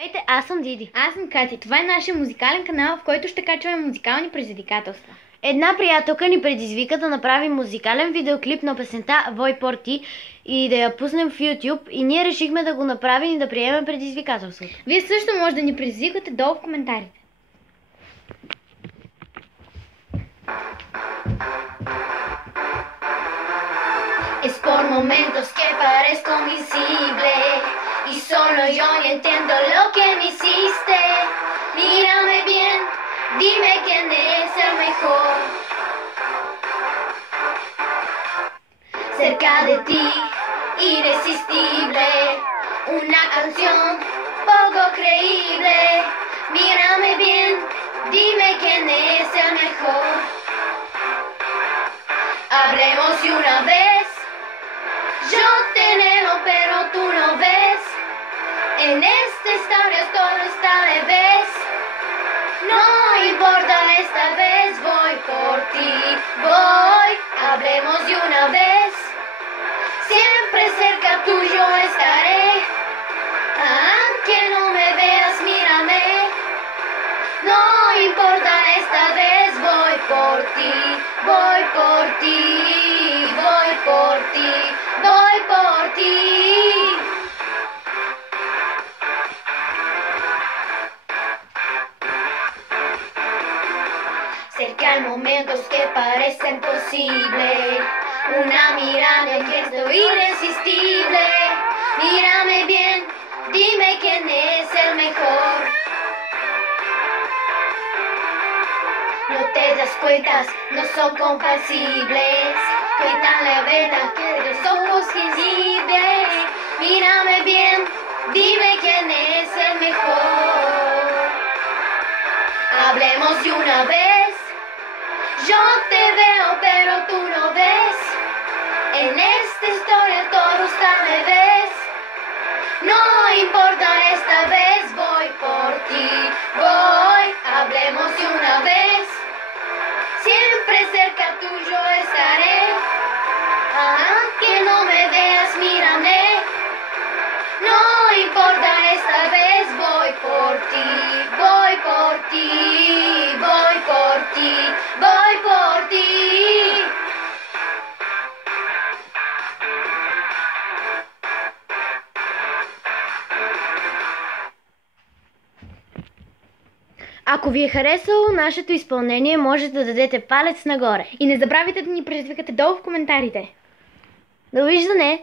Здравейте, аз съм Диди. Аз съм Кати. Това е нашия музикален канал, в който ще качваме музикални предизвикателства. Една приятелка ни предизвика да направим музикален видеоклип на песента Вой Порти и да я пуснем в YouTube, и ние решихме да го направим и да приемем предизвикателството. Вие също може да ни предизвикате долу в коментарите. Es por momentos que parezco invisible y solo yo ni entiendo lo que me hiciste. Mírame bien, dime quién es el mejor. Cerca de ti, irresistible, una canción poco creíble. Mírame bien, dime quién es el mejor. Hablemos de una vez. Yo te anhelo, pero tú no ves. En esta historia todo está al revés. No importa, esta vez voy por ti. Voy, hablemos de una vez. Siempre cerca tuyo estaré. Aunque no me veas, mírame. No importa, esta vez voy por ti. Voy por ti. Voy por ti. Voy por ti. Cerca hay momentos que parecen posibles. Una mirada que estoy irresistible. Mírame bien, dime quién es el mejor. No te das cuenta, no son compasibles. Cuentan la verdad que los ojos visibles. Mírame bien, dime quién es el mejor. Hablemos de una vez. Yo te veo, pero tú no ves. En esta historia todo está al revés. No importa, esta vez voy por ti. Voy, hablemos de una vez. Siempre cerca tuyo estaré. Aunque no me veas, mírame. No importa, esta vez voy por ti. Voy por ti. Voy por ti. Voy por ti. Ако ви е харесало нашето изпълнение, може да дадете палец нагоре. И не забравяйте да ни предизвикате долу в коментарите. Довиждане!